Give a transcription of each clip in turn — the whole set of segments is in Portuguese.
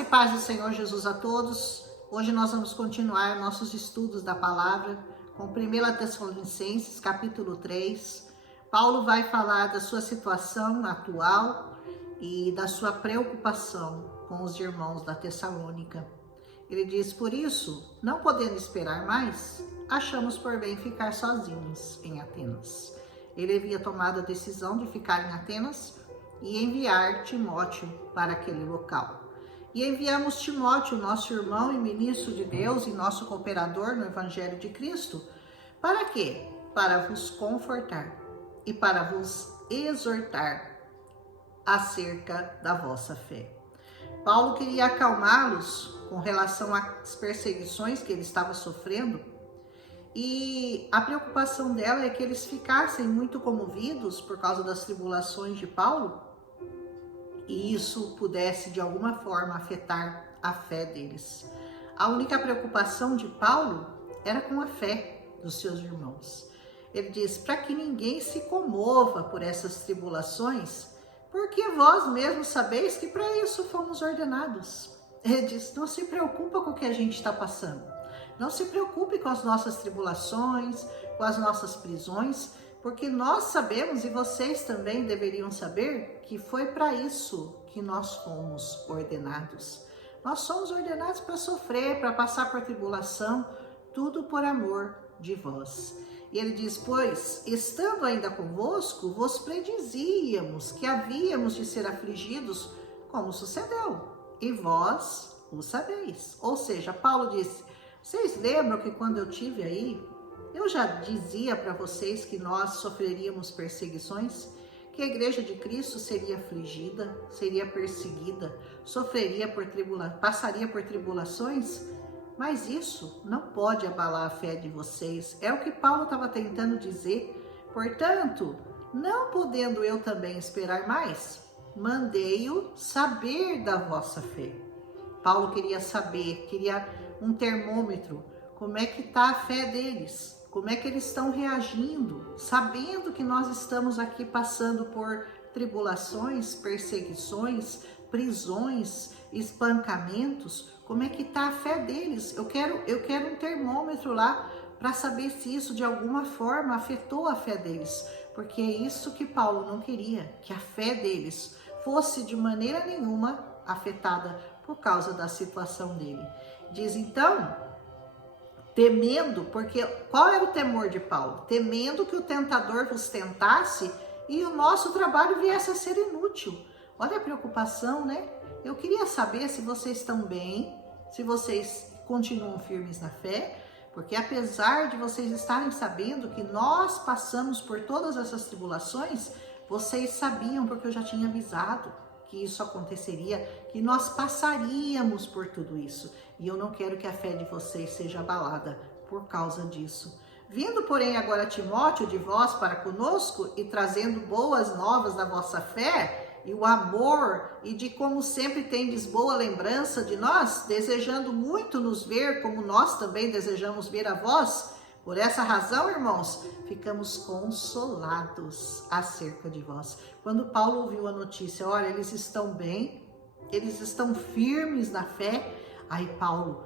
Graça e paz do Senhor Jesus a todos. Hoje nós vamos continuar nossos estudos da palavra com 1 Tessalonicenses, capítulo 3. Paulo vai falar da sua situação atual e da sua preocupação com os irmãos da Tessalônica. Ele diz: por isso, não podendo esperar mais, achamos por bem ficar sozinhos em Atenas. Ele havia tomado a decisão de ficar em Atenas e enviar Timóteo para aquele local. E enviamos Timóteo, nosso irmão e ministro de Deus e nosso cooperador no Evangelho de Cristo. Para quê? Para vos confortar e para vos exortar acerca da vossa fé. Paulo queria acalmá-los com relação às perseguições que ele estava sofrendo, e a preocupação dela é que eles ficassem muito comovidos por causa das tribulações de Paulo, e isso pudesse de alguma forma afetar a fé deles. A única preocupação de Paulo era com a fé dos seus irmãos. Ele diz: para que ninguém se comova por essas tribulações, porque vós mesmos sabeis que para isso fomos ordenados. Ele diz: não se preocupa com o que a gente está passando. Não se preocupe com as nossas tribulações, com as nossas prisões, porque nós sabemos, e vocês também deveriam saber, que foi para isso que nós fomos ordenados. Nós somos ordenados para sofrer, para passar por tribulação, tudo por amor de vós. E ele diz: pois, estando ainda convosco, vos predizíamos que havíamos de ser afligidos, como sucedeu, e vós o sabeis. Ou seja, Paulo disse: vocês lembram que quando eu estive aí, eu já dizia para vocês que nós sofreríamos perseguições, que a igreja de Cristo seria afligida, seria perseguida, passaria por tribulações? Mas isso não pode abalar a fé de vocês. É o que Paulo estava tentando dizer. Portanto, não podendo eu também esperar mais, mandei-o saber da vossa fé. Paulo queria saber, queria um termômetro. Como é que está a fé deles? Como é que eles estão reagindo? Sabendo que nós estamos aqui passando por tribulações, perseguições, prisões, espancamentos, como é que está a fé deles? Eu quero um termômetro lá para saber se isso de alguma forma afetou a fé deles. Porque é isso que Paulo não queria, que a fé deles fosse de maneira nenhuma afetada por causa da situação dele. Diz então, temendo, porque qual era o temor de Paulo? Temendo que o tentador vos tentasse e o nosso trabalho viesse a ser inútil. Olha a preocupação, né? Eu queria saber se vocês estão bem, se vocês continuam firmes na fé, porque apesar de vocês estarem sabendo que nós passamos por todas essas tribulações, vocês sabiam, porque eu já tinha avisado que isso aconteceria, que nós passaríamos por tudo isso. E eu não quero que a fé de vocês seja abalada por causa disso. Vindo, porém, agora Timóteo de vós para conosco e trazendo boas novas da vossa fé e o amor, e de como sempre tendes boa lembrança de nós, desejando muito nos ver, como nós também desejamos ver a vós, por essa razão, irmãos, ficamos consolados acerca de vós. Quando Paulo ouviu a notícia, olha, eles estão bem, eles estão firmes na fé, aí Paulo,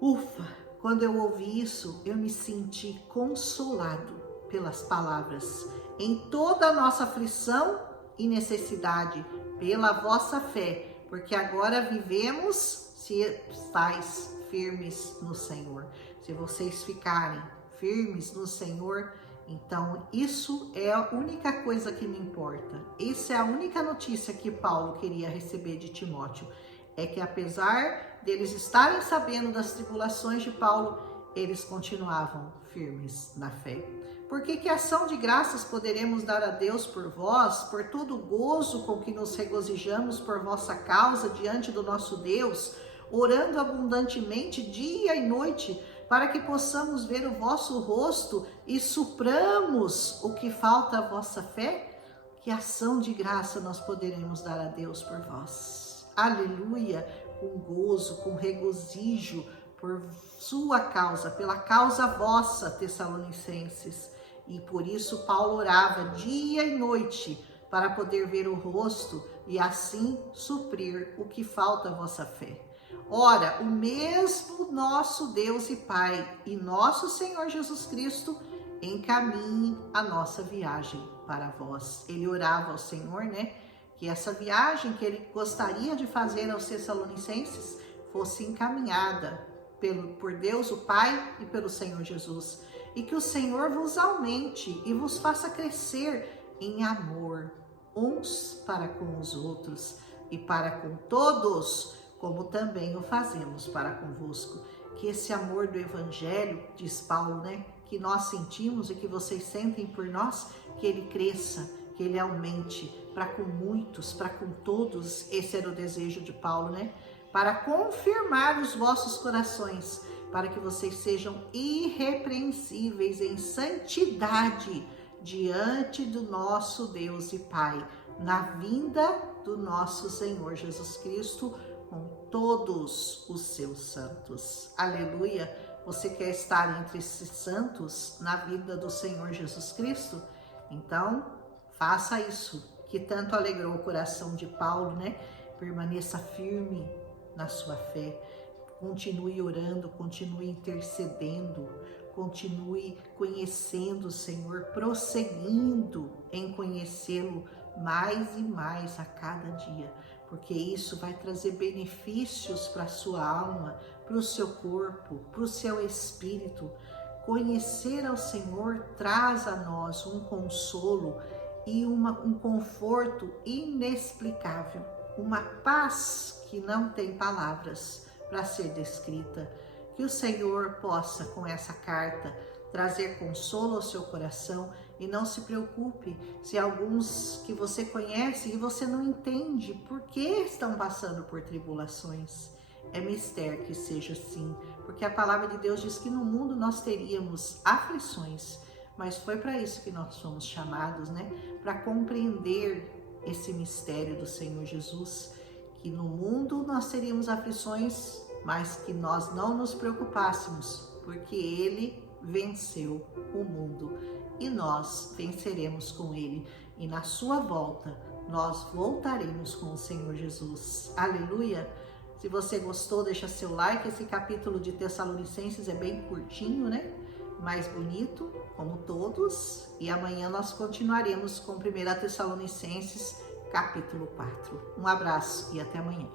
ufa, quando eu ouvi isso, eu me senti consolado pelas palavras. Em toda a nossa aflição e necessidade, pela vossa fé, porque agora vivemos se estáis firmes no Senhor. Se vocês ficarem firmes no Senhor, então isso é a única coisa que me importa. Essa é a única notícia que Paulo queria receber de Timóteo. É que apesar deles estarem sabendo das tribulações de Paulo, eles continuavam firmes na fé. Porque que ação de graças poderemos dar a Deus por vós, por todo o gozo com que nos regozijamos por vossa causa diante do nosso Deus, orando abundantemente dia e noite, para que possamos ver o vosso rosto e supramos o que falta à vossa fé? Que ação de graça nós poderemos dar a Deus por vós. Aleluia! Com gozo, com regozijo, por sua causa, pela causa vossa, Tessalonicenses. E por isso Paulo orava dia e noite para poder ver o rosto e assim suprir o que falta à vossa fé. Ora, o mesmo nosso Deus e Pai e nosso Senhor Jesus Cristo encaminhe a nossa viagem para vós. Ele orava ao Senhor, né? Que essa viagem que ele gostaria de fazer aos Tessalonicenses fosse encaminhada por Deus, o Pai, e pelo Senhor Jesus. E que o Senhor vos aumente e vos faça crescer em amor, uns para com os outros e para com todos, como também o fazemos para convosco. Que esse amor do Evangelho, diz Paulo, né, que nós sentimos e que vocês sentem por nós, que ele cresça, que ele aumente para com muitos, para com todos. Esse era o desejo de Paulo, né? Para confirmar os vossos corações, para que vocês sejam irrepreensíveis em santidade diante do nosso Deus e Pai, na vinda do nosso Senhor Jesus Cristo, com todos os seus santos. Aleluia! Você quer estar entre esses santos na vida do Senhor Jesus Cristo? Então, faça isso, que tanto alegrou o coração de Paulo, né? Permaneça firme na sua fé, continue orando, continue intercedendo, continue conhecendo o Senhor, prosseguindo em conhecê-lo mais e mais a cada dia, porque isso vai trazer benefícios para a sua alma, para o seu corpo, para o seu espírito. Conhecer ao Senhor traz a nós um consolo e um conforto inexplicável, uma paz que não tem palavras para ser descrita. Que o Senhor possa, com essa carta, trazer consolo ao seu coração, e não se preocupe se alguns que você conhece e você não entende por que estão passando por tribulações. É mistério que seja assim, porque a palavra de Deus diz que no mundo nós teríamos aflições, mas foi para isso que nós fomos chamados, né? Para compreender esse mistério do Senhor Jesus, que no mundo nós teríamos aflições, mas que nós não nos preocupássemos, porque Ele venceu o mundo e nós venceremos com Ele, e na sua volta nós voltaremos com o Senhor Jesus. Aleluia! Se você gostou, deixa seu like. Esse capítulo de Tessalonicenses é bem curtinho, né? Mais bonito, como todos. E amanhã nós continuaremos com 1 Tessalonicenses, capítulo 4. Um abraço e até amanhã.